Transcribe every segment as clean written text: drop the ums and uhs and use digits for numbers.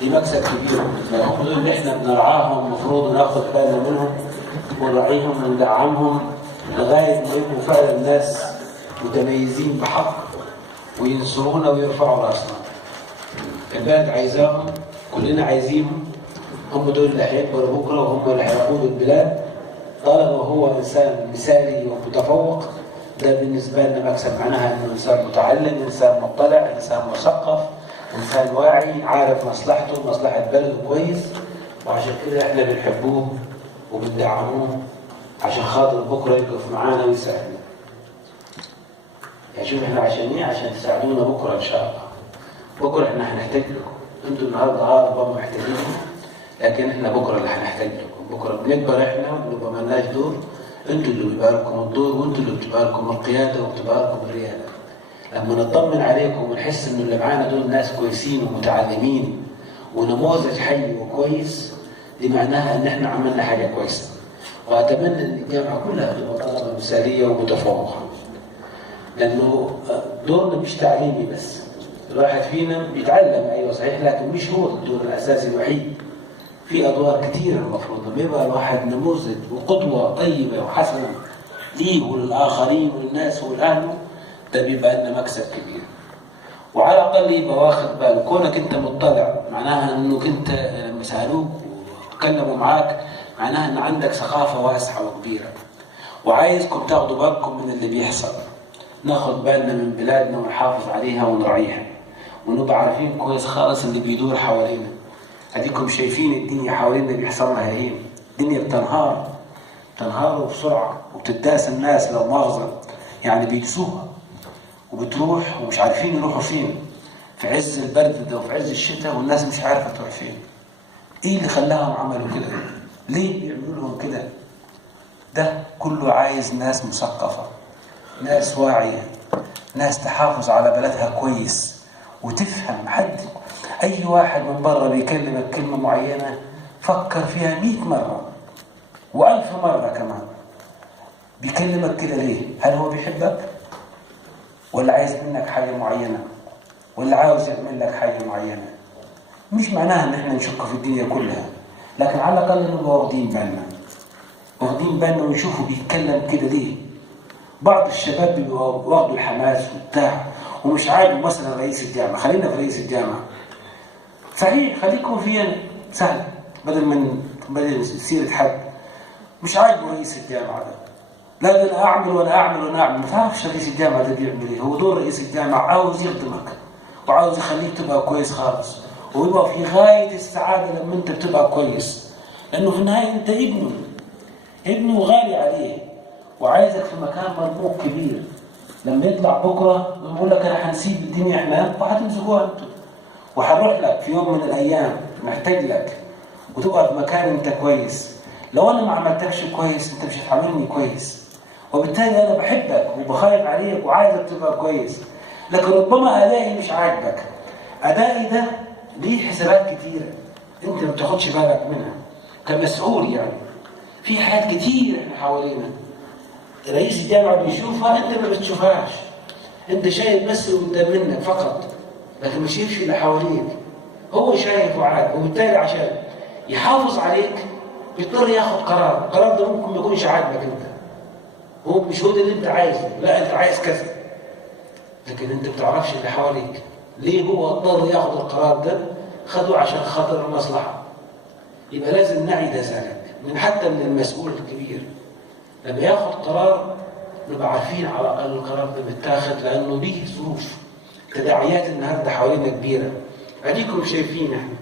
دي مكسب كبير. هم دول اللي احنا بنرعاهم، المفروض ناخد بالنا منهم ونراعيهم وندعمهم لغايه ما يبقوا فعلا ناس متميزين بحق وينصرونا ويرفعوا راسنا. البلد عايزاهم، كلنا عايزينهم. هم دول اللي هيكبروا بكره وهم اللي هيقودوا البلاد. طالما هو انسان مثالي ومتفوق، ده بالنسبه لنا مكسب. معناها انه انسان متعلم، انسان مطلع، انسان مثقف، انسان واعي، عارف مصلحته ومصلحه بلده كويس. وعشان كده احنا بنحبوه وبندعموه عشان خاطر بكره يقف معانا ويساعدنا. يعني شوف احنا عشان ايه؟ عشان تساعدونا بكره ان شاء الله. بكره احنا هنحتاج لكم. انتوا النهارده ربما محتاجينكم، لكن احنا بكره اللي هنحتاج لكم. بكره بنكبر احنا ونبقى مالناش دور، انتوا اللي بيبقى لكم الدور، وانتوا اللي بتبقى لكم القياده وبتبقى لكم الرياده. لما نطمن عليكم ونحس ان اللي معانا دول ناس كويسين ومتعلمين ونموذج حي وكويس، دي معناها ان احنا عملنا حاجه كويسه. واتمنى ان الجامعه كلها تبقى طلبه مثاليه ومتفوقه، لانه دورنا مش تعليمي بس. الواحد فينا بيتعلم ايوه صحيح، لكن مش هو الدور الاساسي الوحيد. في ادوار كثيره المفروض بيبقى الواحد نموذج وقدوه طيبه وحسنه ليه وللاخرين والناس والاهل. ده بيبقى لنا مكسب كبير. وعلى الاقل يبقى واخد بالك كونك انت مطلع، معناها انك انت لما سالوك وتكلموا معاك معناها ان عندك ثقافه واسعه وكبيره، وعايزكم تاخدوا بالكم من اللي بيحصل. ناخد بالنا من بلادنا ونحافظ عليها ونراعيها، ونبقى عارفين كويس خالص اللي بيدور حوالينا. اديكم شايفين الدنيا حوالينا بيحصل لها ايه. الدنيا بتنهار بسرعه وبتداس الناس لو مؤاخذه، يعني بيدسوها وبتروح ومش عارفين يروحوا فين في عز البرد ده وفي عز الشتاء، والناس مش عارفه تروح فين. ايه اللي خلاهم عملوا كده؟ ليه بيعملوا لهم كده؟ ده كله عايز ناس مثقفه، ناس واعيه، ناس تحافظ على بلدها كويس وتفهم. حد اي واحد من بره بيكلمك كلمه معينه فكر فيها 100 مره و1000 مره كمان. بيكلمك كده ليه؟ هل هو بيحبك؟ ولا عايز منك حاجه معينه؟ ولا عاوز يعمل لك حاجه معينه؟ مش معناها ان احنا نشك في الدنيا كلها، لكن على الاقل نبقى واخدين بالنا ونشوفه بيتكلم كده ليه. بعض الشباب بيبقوا واخدوا الحماس وبتاع ومش عاجب مثلا رئيس الجامعه. خلينا في رئيس الجامعه صحيح، خليكم فينا سهل بدل سيره حد. مش عاجبه رئيس الجامعه ده، لا ده انا اعمل وانا اعمل وانا اعمل. ما تعرفش رئيس الجامعه ده بيعمل ايه. هو دور رئيس الجامعه عاوز يخدمك وعاوز يخليك تبقى كويس خالص، ويبقى في غايه السعاده لما انت بتبقى كويس، لانه في النهايه انت ابنه وغالي عليه وعايزك في مكان مرموق كبير. لما يطلع بكره يقول لك انا هنسيب الدنيا احنا وهتمسكوها انتم، وهنروح لك في يوم من الايام محتاج لك وتبقى في مكان انت كويس. لو انا ما عملتكش كويس انت مش هتعاملني كويس، وبالتالي انا بحبك وبخايف عليك وعايزك تبقى كويس. لكن ربما ادائي مش عاجبك. ادائي ده ليه حسابات كتيره انت ما بتاخدش بالك منها كمسؤول. يعني في حاجات كتير احنا حوالينا رئيس الجامعه بيشوفها انت ما بتشوفهاش. انت شايف بس اللي قدام منك فقط، لكن ما شايفش اللي حواليك. هو شايف وعارف، وبالتالي عشان يحافظ عليك بيضطر ياخد قرار. القرار ده ممكن ما يكونش عاجبك انت، هو مش هو ده اللي انت عايزه، لا انت عايز كذا، لكن انت بتعرفش اللي حواليك. ليه هو اضطر ياخد القرار ده؟ خده عشان خاطر المصلحه. يبقى لازم نعي ذلك حتى من المسؤول الكبير. لما ياخد قرار نبقى عارفين على الاقل القرار ده متاخد لانه ليه ظروف. تداعيات النهارده حوالينا كبيره، اديكم شايفين احنا.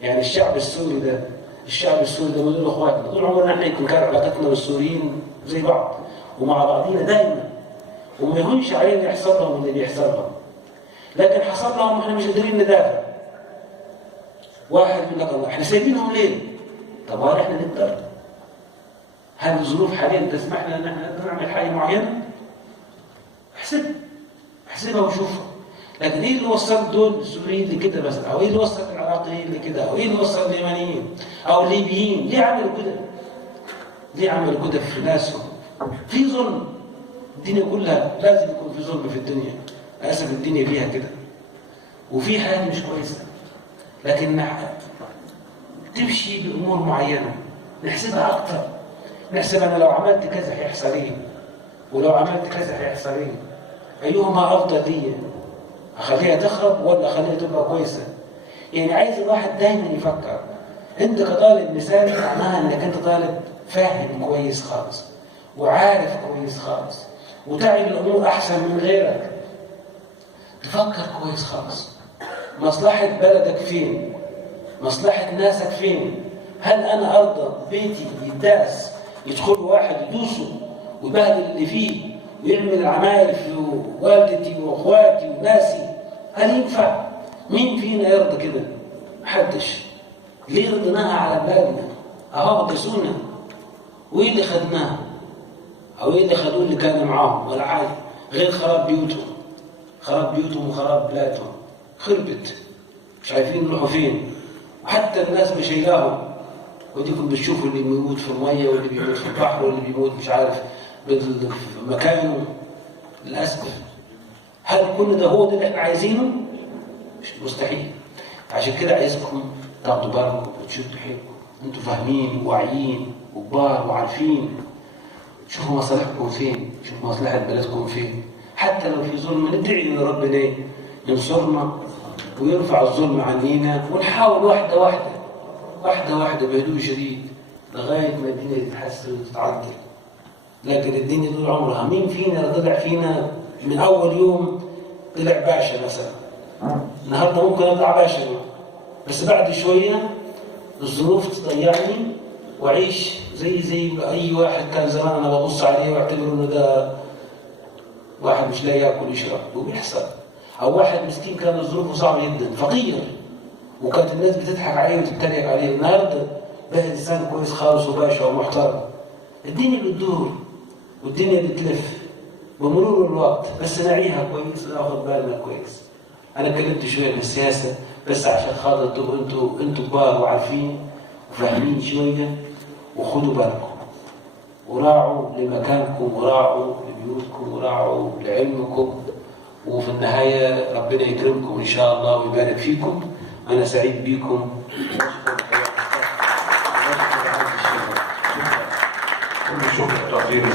يعني الشعب السوري ده دول اخواتنا، طول عمرنا احنا يكون كان علاقتنا بالسوريين زي بعض ومع بعضينا دائما، وما يهونش علينا يحصل لهم اللي بيحصل لهم، لكن حصل لهم احنا مش قادرين ندافع. واحد يقول لك الله احنا سايبينهم ليه؟ طب هل احنا نقدر؟ هل الظروف حاليا تسمح لنا ان احنا نقدر نعمل حاجه معينه؟ احسبها وشوفها. لكن ايه اللي وصل دول السوريين لكده مثلا؟ او ايه اللي وصل العراقيين لكده؟ او ايه اللي وصل اليمنيين او الليبيين؟ ليه عملوا كده؟ ليه عملوا كده في ناسهم؟ في ظلم. الدنيا كلها لازم يكون في ظلم في الدنيا. للاسف الدنيا فيها كده، وفي حاجه مش كويسه. لكن تمشي بأمور معينة نحسبها أكتر. نحسب أنا لو عملت كذا هيحصل إيه، ولو عملت كذا هيحصل إيه، أيهما أفضل لي؟ أخليها تخرب ولا أخليها تبقى كويسة؟ يعني عايز الواحد دايما يفكر. أنت كطالب مثالي معناها أنك أنت طالب فاهم كويس خالص وعارف كويس خالص وتعي الأمور أحسن من غيرك. تفكر كويس خالص، مصلحة بلدك فين؟ مصلحة ناسك فين؟ هل أنا أرضى بيتي يداس، يدخل واحد يدوسه ويبهدل اللي فيه ويعمل العمايل في والدتي وأخواتي وناسي؟ هل ينفع؟ مين فينا يرضى كده؟ محدش. ليه رضيناها على بلادنا؟ أهو دسونا، وإيه اللي خدناه؟ أو إيه اللي خدوه اللي كانوا معاهم؟ ولا حاجة غير خراب بيوتهم. خراب بيوتهم وخراب بلادهم، خربت، مش عارفين يروحوا فين، وحتى الناس مش شايلاهم. وديكم بتشوفوا اللي بيموت في المية واللي بيموت في البحر واللي بيموت مش عارف مكانه. للأسف هل كل ده هو ده اللي احنا عايزينه؟ مش مستحيل. عشان كده عايزكم تاخدوا بالكم وتشدوا حيلكم. انتوا فاهمين وواعيين وكبار وعارفين. شوفوا مصالحكم فين، شوفوا مصلحة بلدكم فين. حتى لو في ظلم ندعي ان ربنا ينصرنا ويرفع الظلم عنينا، ونحاول واحدة واحدة واحدة واحدة بهدوء شديد لغاية ما الدنيا تتحسن وتتعدل. لكن الدنيا طول عمرها مين فينا طلع فينا من أول يوم طلع باشا مثلا؟ النهارده ممكن أطلع باشا بس بعد شوية الظروف تضيعني وأعيش زي أي واحد كان زمان أنا ببص عليه وأعتبر إنه ده واحد مش لاقي ياكل ويشرب، وبيحصل. أو واحد مسكين كان ظروفه صعبة جدا فقير وكانت الناس بتضحك عليه وتتريق عليه. النهارده بقى إنسان كويس خالص وباشا ومحترم. الدنيا بتدور والدنيا بتلف بمرور الوقت، بس نعيها كويس وناخد بالنا كويس. أنا كلمت شوية في السياسة بس عشان خاطر انتوا كبار وعارفين وفاهمين شوية، وخدوا بالكم وراعوا لمكانكم وراعوا لبيوتكم وراعوا لعلمكم، وفي النهاية ربنا يكرمكم إن شاء الله ويبارك فيكم. أنا سعيد بكم. شكرا تقدير